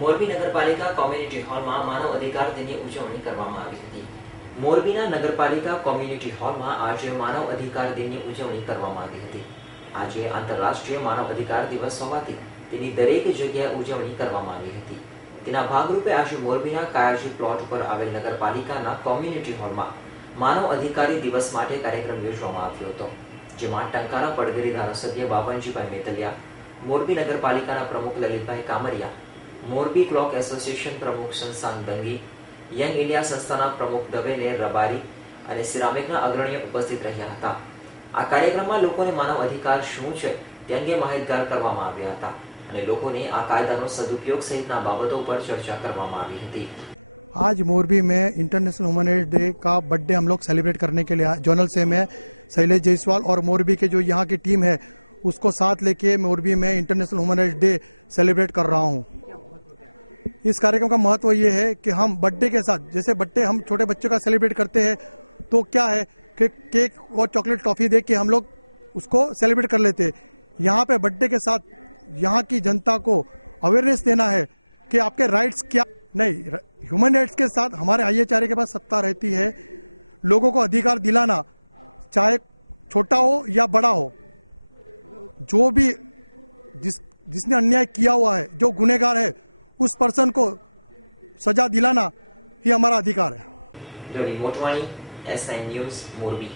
મોરબી નગરપાલિકા કોમ્યુનિટી હોલમાં માનવ અધિકાર દિનની ઉજવણી કરવામાં આવી હતી। મોરબીના નગરપાલિકા કોમ્યુનિટી હોલમાં આજે માનવ અધિકાર દિનની ઉજવણી કરવામાં આવી હતી। આજે આંતરરાષ્ટ્રીય માનવ અધિકાર દિવસ હોવાથી તેની દરેક જગ્યાએ ઉજવણી કરવામાં આવી હતી। તેના ભાગરૂપે આજે મોરબીના કાયાજી પ્લોટ પર આવેલ નગરપાલિકાના કોમ્યુનિટી હોલમાં માનવ અધિકારી દિવસ માટે કાર્યક્રમ યોજવામાં આવ્યો હતો, જેમાં ટંકારા પડગરી ધારાસભ્ય બાવનજીભાઈ મેતલિયા, મોરબી નગરપાલિકાના પ્રમુખ લલિતભાઈ કામરિયા, મોરબી ક્લોક એસોસિએશન પ્રમુખ સંસાન દંગી, યંગ ઇન્ડિયા સંસ્થાના પ્રમુખ દવેને રબારી અને સિરામિકના અગ્રણીઓ ઉપસ્થિત રહ્યા હતા। આ કાર્યક્રમમાં લોકોને માનવ અધિકાર શું છે તે અંગે માહિતગાર કરવામાં આવ્યા હતા અને લોકોને આ કાયદાનો સદુપયોગ સહિતના બાબતો પર ચર્ચા કરવામાં આવી હતી। आज मोरबी में इंटरनेशनल ह्यूमन राइट्स डे का बर्थडे हम लोग सेलिब्रेट करने के लिए जोनल से मैं शैलेश जायसवाल और मोरबी के जो यहाँ की टीम है उसको साथ लेके मोरबी में international human rights day celebrate कर रहा हूँ। इस कार्यक्रम का महत्व ये है कि हम बर्थडे के साथ, जैसे बर्थडे हम छोटे बच्चों का सेलिब्रेट करते हैं तो क्या है कि केक और चॉकलेट टॉफी दे के हम लोग उसको सेलिब्रेट कर लेते हैं। यहाँ पे बर्थडे के साथ यहाँ की जनता को अवेयरनेस देना है कि आपके राइट्स क्या नहीं, ह्यूमन राइट्स के साथ हमारे आईएचआरए के पास सत्ता रहती है लोगों को अधिकार दिलाना, चाहे छोटा हो या बड़ा हो, जो भी जिसने अन्याय किया हुआ है, जो गुनहगार है, उस पर्सन को सजा दिलाना ये हमारा अधिकार है। Ravi Motwani, S9 news, Morbi.